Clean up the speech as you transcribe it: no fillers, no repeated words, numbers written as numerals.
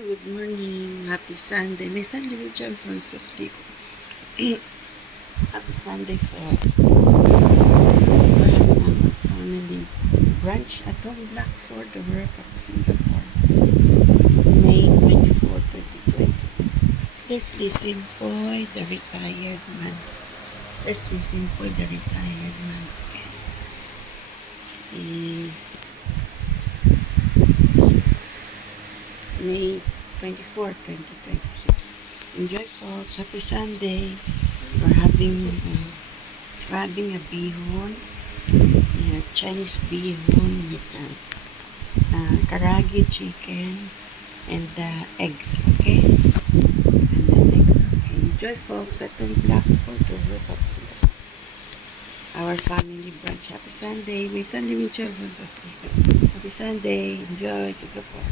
Good morning. Happy Sunday. May Sunday with John Francis Lico. Happy Sunday, folks. We're having our family brunch at home Blackford, the World Cup Singapore. May 24, 2026. There's Lizzie Boy, the retired man. There's Lizzie Boy, the retired man. May 24, 2026. Enjoy, folks. Happy Sunday. We're having a bihon, Chinese bihon with karagi chicken and eggs. Okay, and then eggs. Okay. Enjoy, folks. At the Blackford Overcup. Our family brunch. Happy Sunday. May Sunday with 12 Happy Sunday. Enjoy Singapore.